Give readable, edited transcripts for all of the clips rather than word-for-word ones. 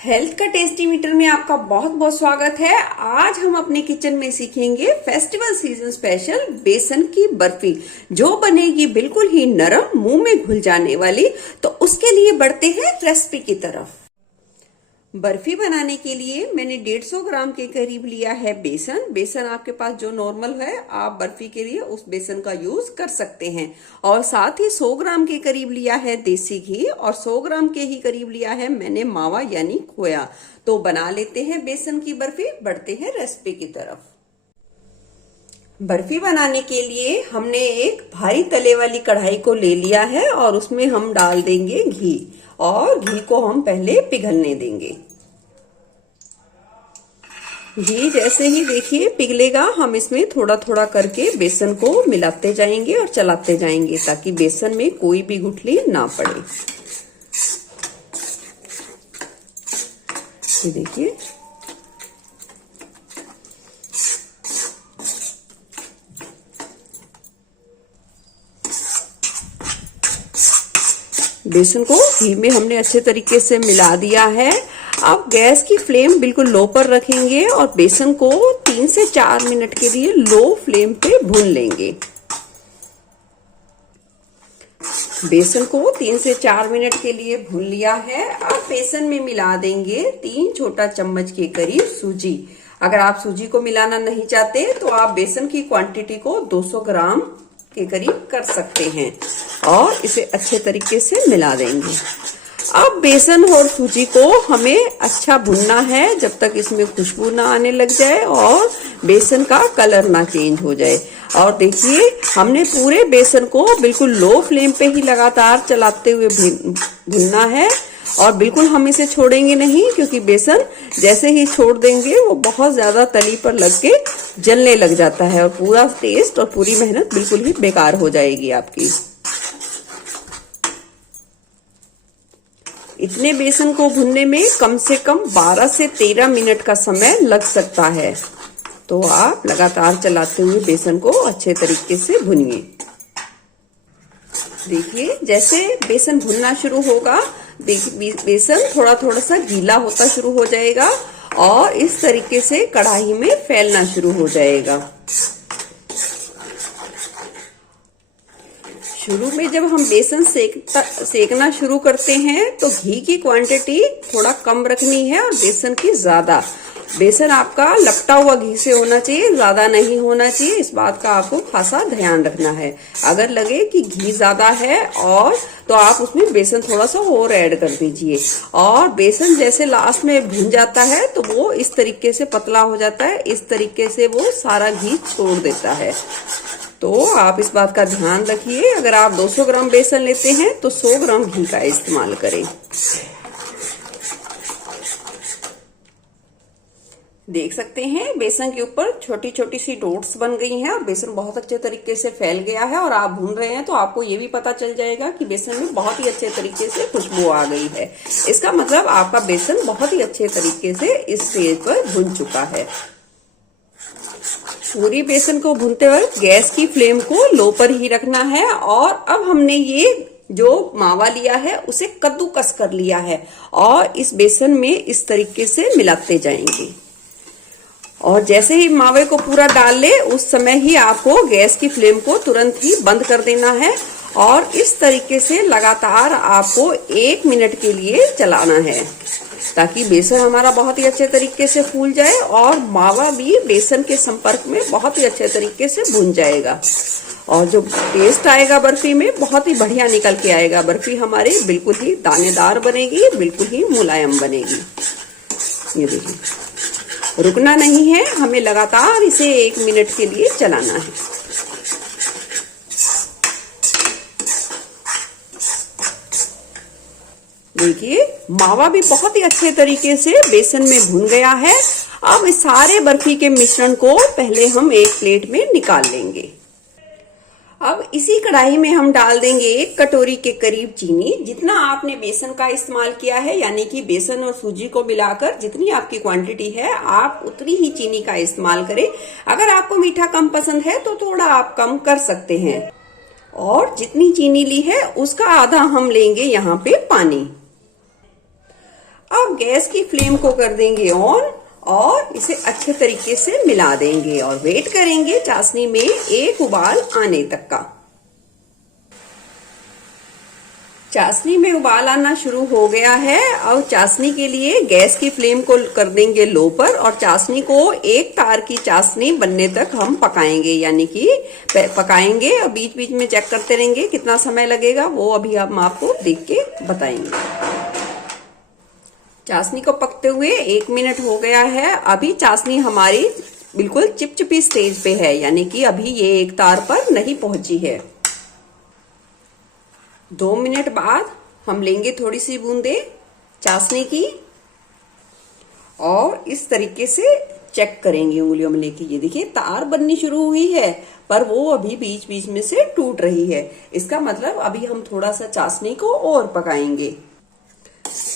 Health का tasty metre में आपका बहुत बहुत स्वागत है। आज हम अपने किचन में सीखेंगे फेस्टिवल सीजन स्पेशल बेसन की बर्फी, जो बनेगी बिल्कुल ही नरम, मुंह में घुल जाने वाली। तो उसके लिए बढ़ते हैं रेसिपी की तरफ। बर्फी बनाने के लिए मैंने 150 ग्राम के करीब लिया है बेसन। बेसन आपके पास जो नॉर्मल है, आप बर्फी के लिए उस बेसन का यूज कर सकते हैं। और साथ ही 100 ग्राम के करीब लिया है देसी घी और 100 ग्राम के ही करीब लिया है मैंने मावा यानी खोया। तो बना लेते हैं बेसन की बर्फी, बढ़ते हैं रेसिपी की तरफ। बर्फी बनाने के लिए हमने एक भारी तले वाली कढ़ाई को ले लिया है और उसमें हम डाल देंगे घी और घी को हम पहले पिघलने देंगे। घी जैसे ही देखिए पिघलेगा, हम इसमें थोड़ा थोड़ा करके बेसन को मिलाते जाएंगे और चलाते जाएंगे ताकि बेसन में कोई भी गुठली ना पड़े। ये देखिए, बेसन को घी में हमने अच्छे तरीके से मिला दिया है। अब गैस की फ्लेम बिल्कुल लो पर रखेंगे और बेसन को 3 से 4 मिनट के लिए लो फ्लेम पे भून लेंगे। बेसन को 3 से 4 मिनट के लिए भून लिया है। अब बेसन में मिला देंगे 3 छोटा चम्मच के करीब सूजी। अगर आप सूजी को मिलाना नहीं चाहते तो आप बेसन की क्वांटिटी को 200 ग्राम के करीब कर सकते हैं और इसे अच्छे तरीके से मिला देंगे। अब बेसन और सूजी को हमें अच्छा भूनना है जब तक इसमें खुशबू ना आने लग जाए और बेसन का कलर ना चेंज हो जाए। और देखिए, हमने पूरे बेसन को बिल्कुल लो फ्लेम पे ही लगातार चलाते हुए भूनना है और बिल्कुल हम इसे छोड़ेंगे नहीं, क्योंकि बेसन जैसे ही छोड़ देंगे वो बहुत ज्यादा तली पर लग के जलने लग जाता है और पूरा टेस्ट और पूरी मेहनत बिल्कुल ही बेकार हो जाएगी आपकी। इतने बेसन को भुनने में कम से कम 12 से 13 मिनट का समय लग सकता है। तो आप लगातार चलाते हुए बेसन को अच्छे तरीके से भुनिए। देखिए, जैसे बेसन भुनना शुरू होगा, बेसन थोड़ा थोड़ा सा गीला होता शुरू हो जाएगा और इस तरीके से कढ़ाई में फैलना शुरू हो जाएगा। शुरू में जब हम बेसन सेकना शुरू करते हैं तो घी की क्वांटिटी थोड़ा कम रखनी है और बेसन की ज्यादा। बेसन आपका लपटा हुआ घी से होना चाहिए, ज्यादा नहीं होना चाहिए। इस बात का आपको खासा ध्यान रखना है। अगर लगे कि घी ज्यादा है और तो आप उसमें बेसन थोड़ा सा और ऐड कर दीजिए। और बेसन जैसे लास्ट में भुन जाता है तो वो इस तरीके से पतला हो जाता है, इस तरीके से वो सारा घी छोड़ देता है। तो आप इस बात का ध्यान रखिए। अगर आप 200 ग्राम बेसन लेते हैं तो 100 ग्राम घी का इस्तेमाल करें। देख सकते हैं बेसन के ऊपर छोटी छोटी सी डॉट्स बन गई हैं और बेसन बहुत अच्छे तरीके से फैल गया है। और आप भून रहे हैं तो आपको ये भी पता चल जाएगा कि बेसन में बहुत ही अच्छे तरीके से खुशबू आ गई है। इसका मतलब आपका बेसन बहुत ही अच्छे तरीके से इस स्टेज पर भुन चुका है। पूरी बेसन को भूनते वक्त गैस की फ्लेम को लो पर ही रखना है। और अब हमने ये जो मावा लिया है उसे कद्दूकस कर लिया है और इस बेसन में इस तरीके से मिलाते जाएंगे। और जैसे ही मावे को पूरा डाल ले, उस समय ही आपको गैस की फ्लेम को तुरंत ही बंद कर देना है और इस तरीके से लगातार आपको 1 मिनट के लिए चलाना है ताकि बेसन हमारा बहुत ही अच्छे तरीके से फूल जाए और मावा भी बेसन के संपर्क में बहुत ही अच्छे तरीके से भुन जाएगा। और जो टेस्ट आएगा बर्फी में, बहुत ही बढ़िया निकल के आएगा। बर्फी हमारी बिल्कुल ही दानेदार बनेगी, बिल्कुल ही मुलायम बनेगी। ये देखिए, रुकना नहीं है, हमें लगातार इसे 1 मिनट के लिए चलाना है। देखिए, मावा भी बहुत ही अच्छे तरीके से बेसन में भुन गया है। अब इस सारे बर्फी के मिश्रण को पहले हम एक प्लेट में निकाल लेंगे। अब इसी कढ़ाई में हम डाल देंगे 1 कटोरी के करीब चीनी। जितना आपने बेसन का इस्तेमाल किया है, यानी कि बेसन और सूजी को मिलाकर जितनी आपकी क्वांटिटी है, आप उतनी ही चीनी का इस्तेमाल करें। अगर आपको मीठा कम पसंद है तो थोड़ा आप कम कर सकते हैं। और जितनी चीनी ली है उसका आधा हम लेंगे यहाँ पे पानी। अब गैस की फ्लेम को कर देंगे ऑन और इसे अच्छे तरीके से मिला देंगे और वेट करेंगे चाशनी में एक उबाल आने तक का। चाशनी में उबाल आना शुरू हो गया है। अब चाशनी के लिए गैस की फ्लेम को कर देंगे लो पर और चाशनी को एक तार की चाशनी बनने तक हम पकाएंगे, यानी कि पकाएंगे और बीच बीच में चेक करते रहेंगे कितना समय लगेगा, वो अभी हम आपको देख के बताएंगे। चाशनी को पकते हुए 1 मिनट हो गया है। अभी चाशनी हमारी बिल्कुल चिपचिपी स्टेज पे है, यानी कि अभी ये एक तार पर नहीं पहुंची है। 2 मिनट बाद हम लेंगे थोड़ी सी बूंदे चाशनी की और इस तरीके से चेक करेंगे उंगलियों में लेके। ये देखिए तार बननी शुरू हुई है, पर वो अभी बीच बीच में से टूट रही है। इसका मतलब अभी हम थोड़ा सा चाशनी को और पकाएंगे।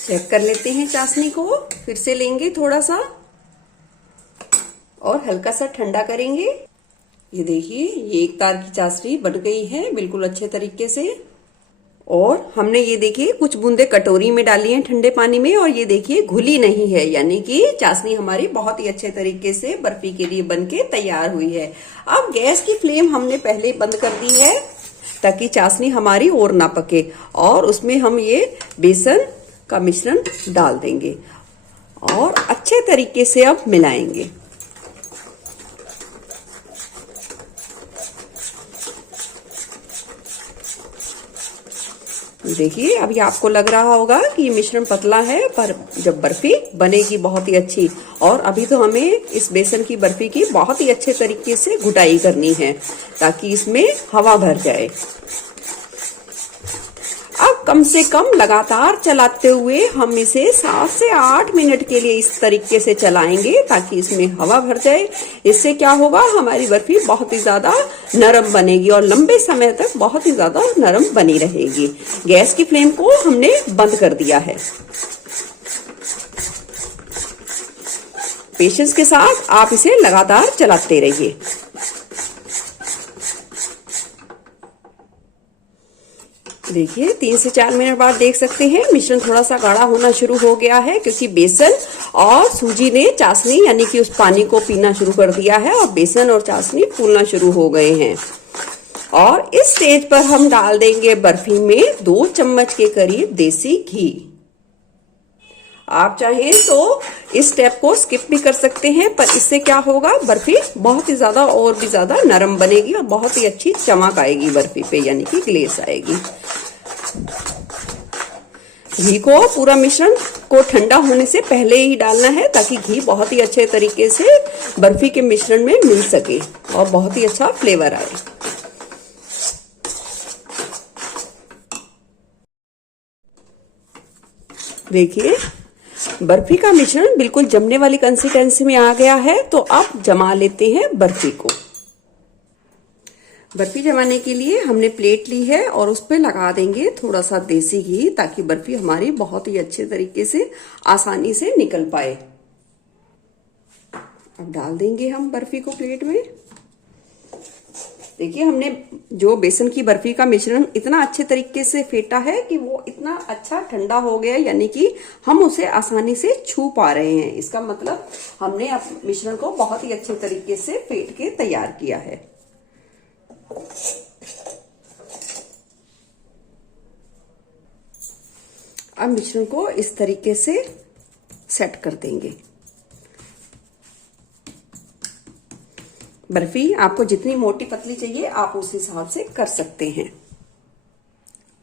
चेक कर लेते हैं चाशनी को, फिर से लेंगे थोड़ा सा और हल्का सा ठंडा करेंगे। ये देखिए ये एक तार की चाशनी बन गई है बिल्कुल अच्छे तरीके से। और हमने ये देखिए कुछ बूंदे कटोरी में डाली हैं ठंडे पानी में और ये देखिए घुली नहीं है, यानी कि चाशनी हमारी बहुत ही अच्छे तरीके से बर्फी के लिए बनके तैयार हुई है। अब गैस की फ्लेम हमने पहले बंद कर दी है ताकि चाशनी हमारी और ना पके और उसमें हम ये बेसन का मिश्रण डाल देंगे और अच्छे तरीके से अब मिलाएंगे। देखिए अभी आपको लग रहा होगा कि ये मिश्रण पतला है, पर जब बर्फी बनेगी बहुत ही अच्छी। और अभी तो हमें इस बेसन की बर्फी की बहुत ही अच्छे तरीके से घुटाई करनी है ताकि इसमें हवा भर जाए। अब कम से कम लगातार चलाते हुए हम इसे 7 से 8 मिनट के लिए इस तरीके से चलाएंगे ताकि इसमें हवा भर जाए। इससे क्या होगा, हमारी बर्फी बहुत ही ज्यादा नरम बनेगी और लंबे समय तक बहुत ही ज्यादा नरम बनी रहेगी। गैस की फ्लेम को हमने बंद कर दिया है। पेशेंस के साथ आप इसे लगातार चलाते रहिए। देखिए 3 से 4 मिनट बाद देख सकते हैं मिश्रण थोड़ा सा गाढ़ा होना शुरू हो गया है, क्योंकि बेसन और सूजी ने चाशनी यानी कि उस पानी को पीना शुरू कर दिया है और बेसन और चाशनी फूलना शुरू हो गए हैं। और इस स्टेज पर हम डाल देंगे बर्फी में 2 चम्मच के करीब देसी घी। आप चाहें तो इस स्टेप को स्किप भी कर सकते हैं, पर इससे क्या होगा, बर्फी बहुत ही ज्यादा और भी ज्यादा नरम बनेगी और बहुत ही अच्छी चमक आएगी बर्फी पे, यानी कि ग्लेस आएगी। घी को पूरा मिश्रण को ठंडा होने से पहले ही डालना है ताकि घी बहुत ही अच्छे तरीके से बर्फी के मिश्रण में मिल सके और बहुत ही अच्छा फ्लेवर आए। देखिए बर्फी का मिश्रण बिल्कुल जमने वाली कंसिस्टेंसी में आ गया है, तो अब जमा लेते हैं बर्फी को। बर्फी जमाने के लिए हमने प्लेट ली है और उस पर लगा देंगे थोड़ा सा देसी घी ताकि बर्फी हमारी बहुत ही अच्छे तरीके से आसानी से निकल पाए। अब डाल देंगे हम बर्फी को प्लेट में। देखिए हमने जो बेसन की बर्फी का मिश्रण इतना अच्छे तरीके से फेंटा है कि वो इतना अच्छा ठंडा हो गया, यानी कि हम उसे आसानी से छू पा रहे हैं। इसका मतलब हमने मिश्रण को बहुत ही अच्छे तरीके से फेंट के तैयार किया है। अब मिश्रण को इस तरीके से सेट कर देंगे। बर्फी आपको जितनी मोटी पतली चाहिए आप उस हिसाब से कर सकते हैं।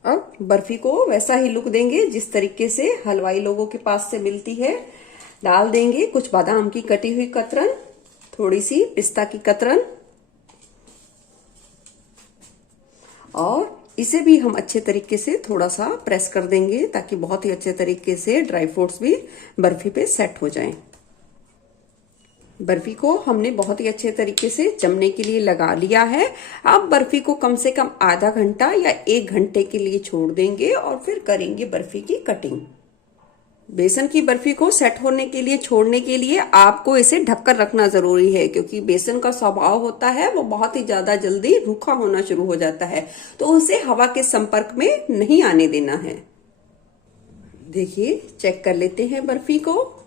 अब बर्फी को वैसा ही लुक देंगे जिस तरीके से हलवाई लोगों के पास से मिलती है। डाल देंगे कुछ बादाम की कटी हुई कतरन, थोड़ी सी पिस्ता की कतरन और इसे भी हम अच्छे तरीके से थोड़ा सा प्रेस कर देंगे ताकि बहुत ही अच्छे तरीके से ड्राई फ्रूट्स भी बर्फी पे सेट हो जाएं। बर्फी को हमने बहुत ही अच्छे तरीके से जमने के लिए लगा लिया है। अब बर्फी को कम से कम आधा घंटा या 1 घंटे के लिए छोड़ देंगे और फिर करेंगे बर्फी की कटिंग। बेसन की बर्फी को सेट होने के लिए छोड़ने के लिए आपको इसे ढककर रखना जरूरी है, क्योंकि बेसन का स्वभाव होता है वो बहुत ही ज्यादा जल्दी रूखा होना शुरू हो जाता है, तो उसे हवा के संपर्क में नहीं आने देना है। देखिए, चेक कर लेते हैं बर्फी को।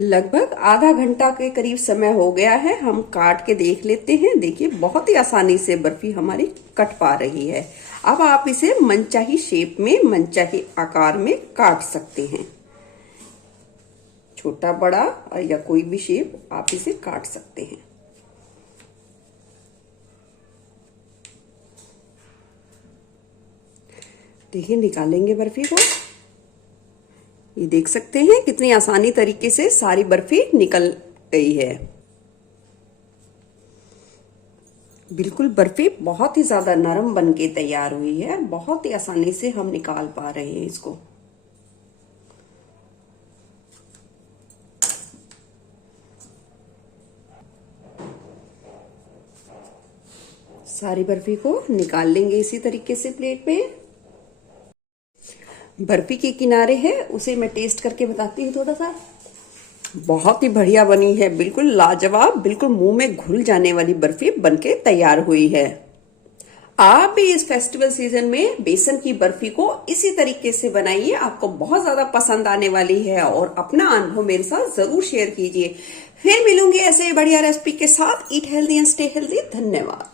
लगभग आधा घंटा के करीब समय हो गया है। हम काट के देख लेते हैं। देखिए, बहुत ही आसानी से बर्फी हमारी कट पा रही है। अब आप इसे मनचाही शेप में, मनचाही आकार में काट सकते हैं। छोटा बड़ा या कोई भी शेप आप इसे काट सकते हैं। देखिए, निकालेंगे बर्फी को। ये देख सकते हैं कितनी आसानी तरीके से सारी बर्फी निकल गई है। बिल्कुल बर्फी बहुत ही ज्यादा नरम बन के तैयार हुई है। बहुत ही आसानी से हम निकाल पा रहे हैं इसको। सारी बर्फी को निकाल लेंगे इसी तरीके से प्लेट में। बर्फी के किनारे है उसे मैं टेस्ट करके बताती हूँ थोड़ा सा। बहुत ही बढ़िया बनी है, बिल्कुल लाजवाब, बिल्कुल मुंह में घुल जाने वाली बर्फी बनके तैयार हुई है। आप भी इस फेस्टिवल सीजन में बेसन की बर्फी को इसी तरीके से बनाइए। आपको बहुत ज्यादा पसंद आने वाली है और अपना अनुभव मेरे साथ जरूर शेयर कीजिए। फिर मिलूंगी ऐसे बढ़िया रेसिपी के साथ। Eat healthy and stay healthy. धन्यवाद।